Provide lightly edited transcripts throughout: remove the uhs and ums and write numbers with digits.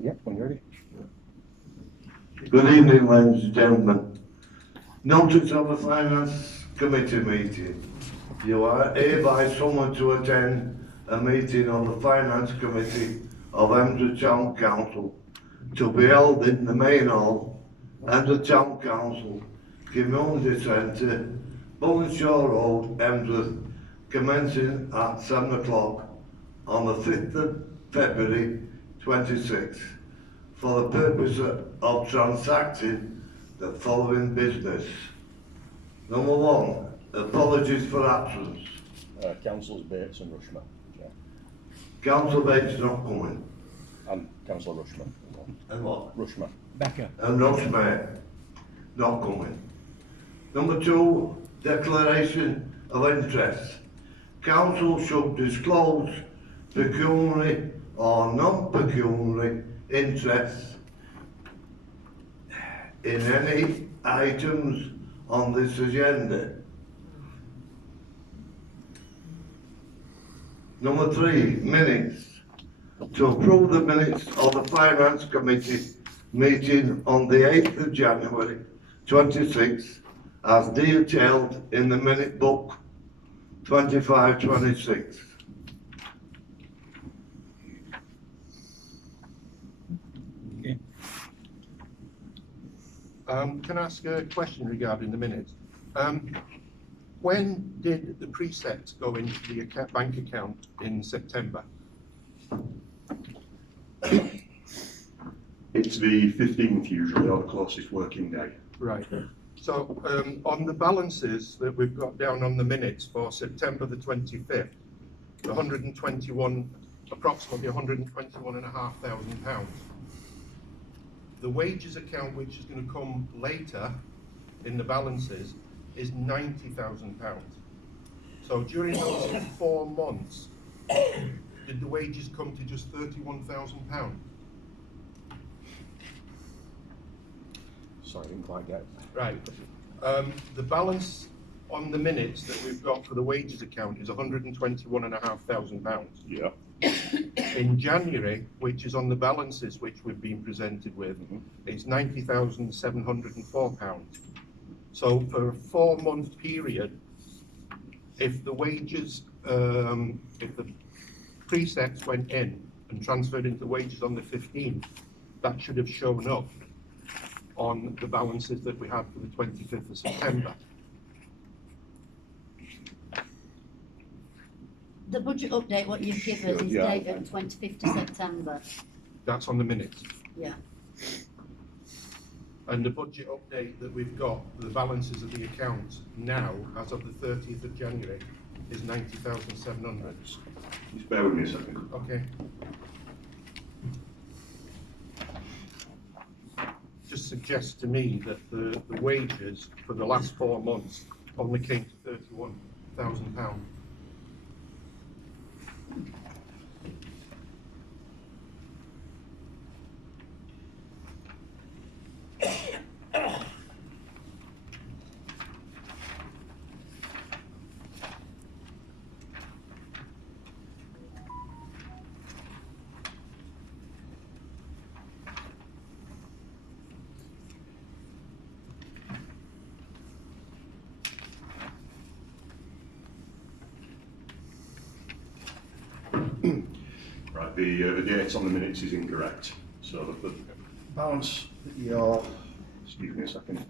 Yeah, when you're ready. Good evening, ladies and gentlemen. Notice of the Finance Committee meeting. You are hereby summoned to attend a meeting of the Finance Committee of Hemsworth Town Council to be held in the main hall, Hemsworth Town Council Community Centre, Bullenshaw Road, Hemsworth, commencing at 7 o'clock on the 5th of February 26, for the purpose of transacting the following business. Number one, apologies for absence. Councillors Bates and Rushman. Yeah. Councillor Bates not coming. And Councillor Rushman. And what? Rushman. Becker. And Rushmare not coming. Number two, declaration of interest. Council should disclose pecuniary or non-pecuniary interests in any items on this agenda. Number three, minutes. To approve the minutes of the Finance Committee meeting on the 8th of January 26 as detailed in the minute book 2526. Okay. Can I ask a question regarding the minutes? When did the presets go into the bank account in September? It's the 15th usually, or the closest working day. Right. So on the balances that we've got down on the minutes for September the 25th, the 121, approximately £121,500. The wages account, which is going to come later in the balances, is £90,000. So during those 4 months, did the wages come to just £31,000? Sorry, I didn't quite get it. Right. The balance on the minutes that we've got for the wages account is £121,500. Yeah. In January, which is on the balances which we've been presented with, it's £90,704. So for a 4-month period, if the wages, if the presets went in and transferred into wages on the 15th, that should have shown up on the balances that we had for the 25th of September. The budget update, what you've given is Yeah. dated 25th of September. That's on the minutes. Yeah. And the budget update that we've got, the balances of the accounts now, as of the 30th of January, is 90,700. Just bear with me a second. Okay. Just suggests to me that the wages for the last 4 months only came to £31,000. Right, the date on the minutes is incorrect. So the balance that you're, excuse me a second.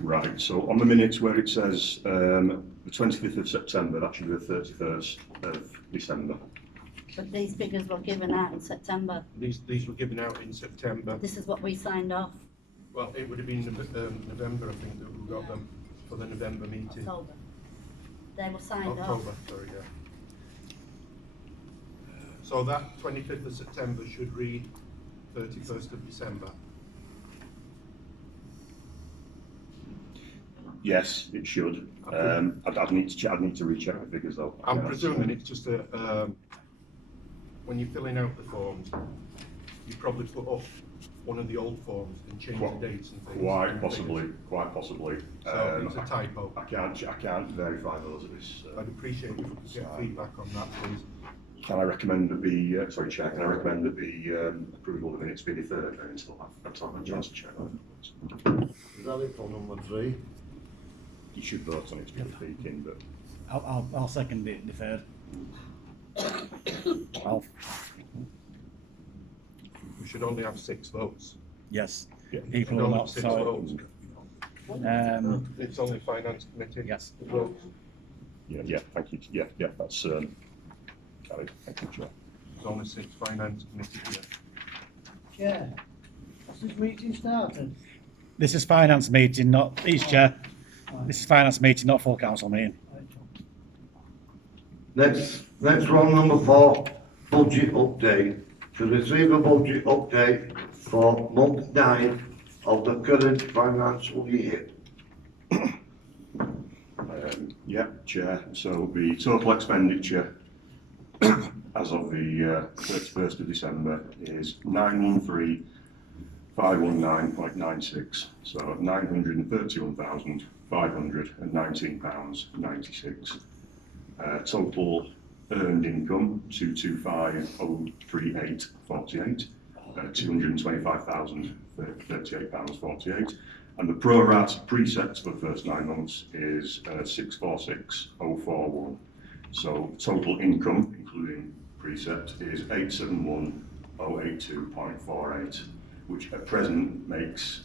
Right, so on the minutes where it says the 25th of September, that should be the 31st of December. But these figures were given out in September. These were given out in September. This is what we signed off. Well, it would have been November, I think, that we got them for the November meeting. October. They were signed October, off. sorry, yeah. So that 25th of September should read 31st of December. Yes, it should. Okay. I'd need to recheck the figures though. I'm presuming it's just a, when you're filling out the forms, you probably put up one of the old forms and change the dates and things. Quite possibly, quite possibly. So it's a typo. I can't verify those at this. I'd appreciate if we could get feedback on that, please. Can I recommend that the, sorry Chair, can I recommend that the approval of the minutes be deferred then until I've had a chance to check that? Is that it for number 3? You should vote on it, to be speaking, but I'll second it, deferred. I'll, We should only have 6 votes. yes, yeah. people are not, 6 so, votes. It's only finance committee. yes. Votes. Yeah, thank you. Yeah, that's carried. Thank you, Chair. There's only 6 finance committee here. Chair, has this meeting started? This is finance meeting, not, please Chair, this is finance meeting, not full council meeting. Next one, number 4, budget update. To receive a budget update for month 9 of the current financial year. Yeah, Chair. So the total expenditure as of the 31st of December is 913,519.96. So £931,519.96. Total earned income 225,038.48. £225,038.48. And the pro rata precept for the first 9 months is 646,041. So total income, including precept, is 871,082.48, which at present makes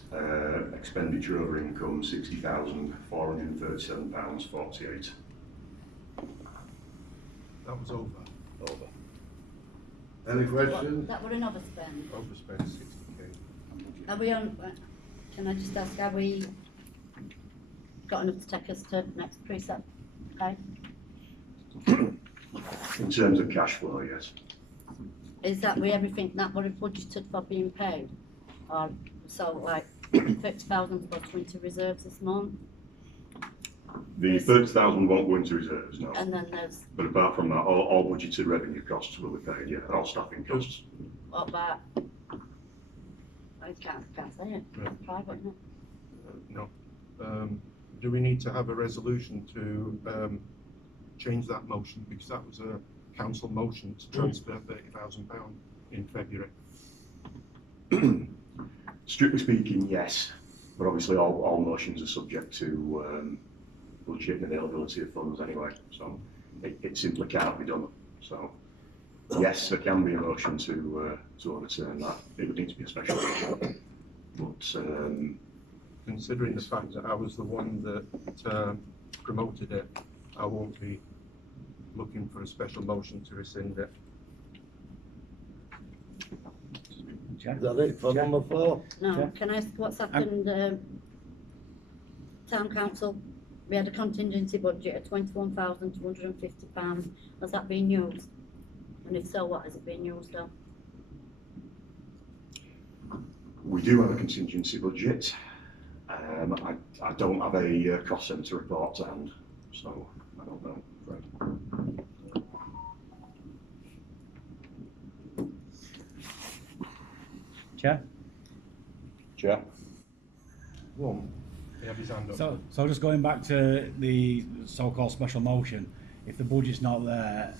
expenditure over income £60,437.48. That was over. Any questions? That were another spend. Overspent 60k. Are we on, can I just ask, have we got enough to take us to next precept? Okay. In terms of cash flow, yes. Is that we everything that we've budgeted for being paid? Or, so like 30,000 plus into reserves this month? The 30,000 won't go into reserves now. And then there's, But apart from that, all budgeted revenue costs will be paid, yeah, and all staffing costs. what about, I can't say it, Right. private, isn't it? No. Do we need to have a resolution to change that motion? Because that was a council motion to transfer £30,000 in February. Strictly speaking, yes, but obviously all motions are subject to budget and availability of funds anyway, so it simply can't be done. So yes, there can be a motion to overturn that. It would need to be a special motion, but Considering the fact that I was the one that promoted it, I won't be looking for a special motion to rescind it. Chair? Is that it for number 4? No, Yeah. can I ask what's happened, town council, we had a contingency budget of £21,250, has that been used? And if so, what has it been used on? we do have a contingency budget. I don't have a cost centre report to hand, so I don't know. Right. Chair? Chair? One, he had his hand up. So just going back to the so-called special motion, if the budget's not there,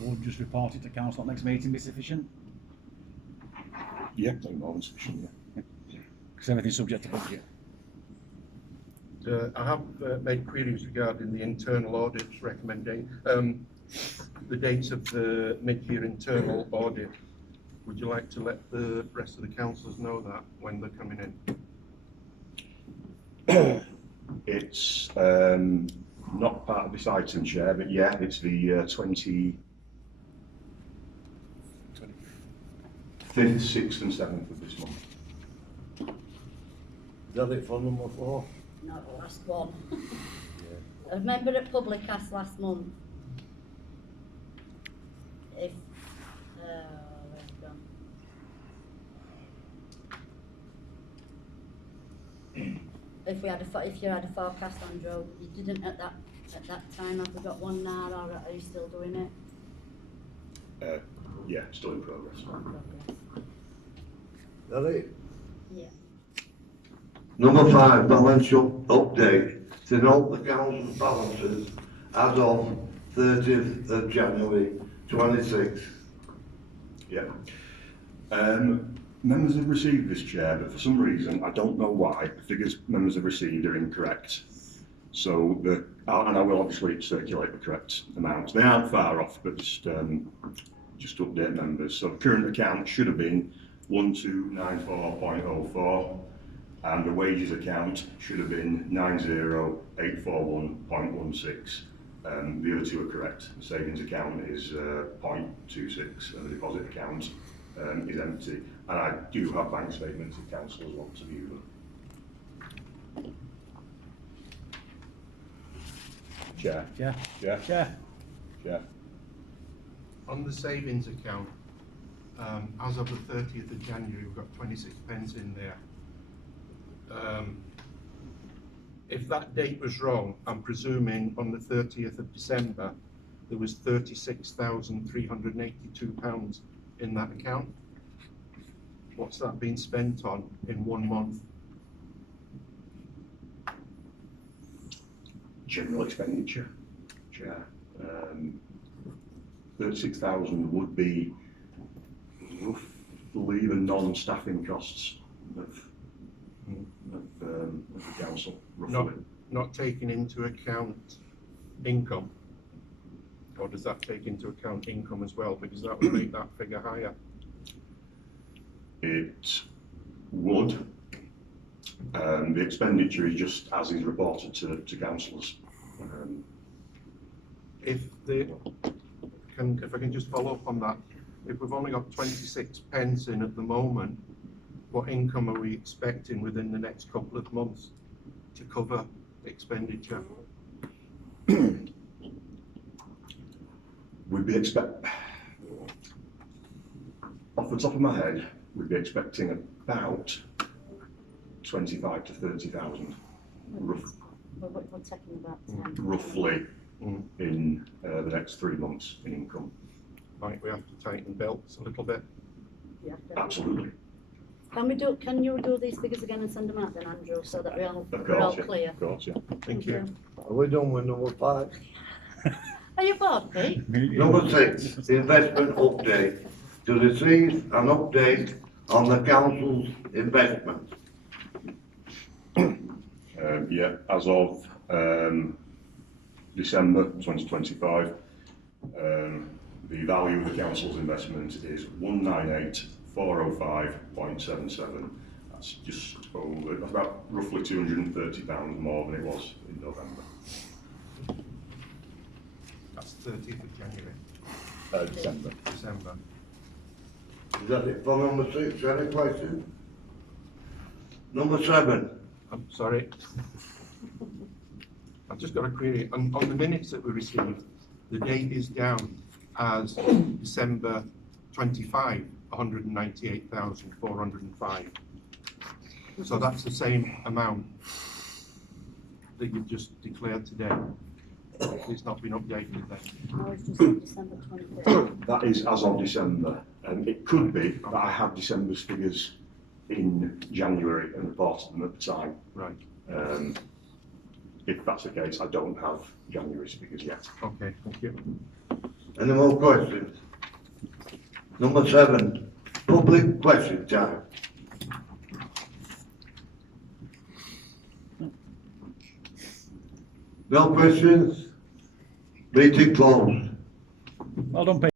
we'll just report it to council at next meeting be sufficient? Yeah, no more than sufficient, yeah. Because everything's subject to budget. I have made queries regarding the internal audit's recommendation, the dates of the mid-year internal audit. Would you like to let the rest of the councillors know that when they're coming in? It's not part of this item, Chair, but yeah, it's the 25th, 6th and 7th of this month. Is that it for number 4? No, the last one. I remember at public asked last month if, where's it gone? If you had a forecast on Joe, you didn't at that time, have we got one now, or are you still doing it? Yeah, still in progress. Is that it? Yeah. Number 5, balance update. To note the council's balances as of 30th of January 26. Yeah. Members have received this, Chair, but for some reason, I don't know why, the figures members have received are incorrect. So, and I will obviously circulate the correct amounts. They aren't far off, but just update members. So the current account should have been 1294.04, and the wages account should have been 90841.16. The other two are correct. The savings account is 0.26, and the deposit account is empty. And I do have bank statements if councillors want to view them. Chair. Chair. Yeah. Chair. Chair. On the savings account, as of the 30th of January, we've got 26 pence in there. If that date was wrong, I'm presuming on the 30th of December, there was £36,382 in that account. What's that been spent on in 1 month? General expenditure, Chair. 36,000 would be roughly the non-staffing costs of the council, roughly. Not taking into account income? Or does that take into account income as well? Because that would make that figure higher. It would. The expenditure is just as is reported to councillors. If I can just follow up on that, if we've only got 26 pence in at the moment, what income are we expecting within the next couple of months to cover expenditure? We'd be off the top of my head, we'd be expecting about 25 to 30,000, We're taking about 10. roughly in the next 3 months in income. Might we have to tighten belts a little bit? Yeah, Absolutely. Can you do these figures again and send them out then, Andrew, so that we're all Of course, yeah. clear? Of course, yeah. Thank you. Are we done with number 5? Are you bored, Pete? Number 6, the investment update. To receive an update on the council's investment. Yeah, as of December 2025, the value of the council's investment is 198,405.77. That's just over, that's about roughly £230 more than it was in November. That's 30th of January, December. December. Is that it for number 6? Any questions? Number 7. I'm sorry. I've just got a query. On the minutes that we received, the date is down as December 25, 198,405. So that's the same amount that you've just declared today. It's not been updated then. No, it's just on December 25th. That is as of December, and it could be that I had December's figures in January and reported them at the time. Right. If that's the case, I don't have January's figures yet. Okay, thank you. Any more questions? Number 7, public question time. No questions? Meeting closed. Well done, Pete.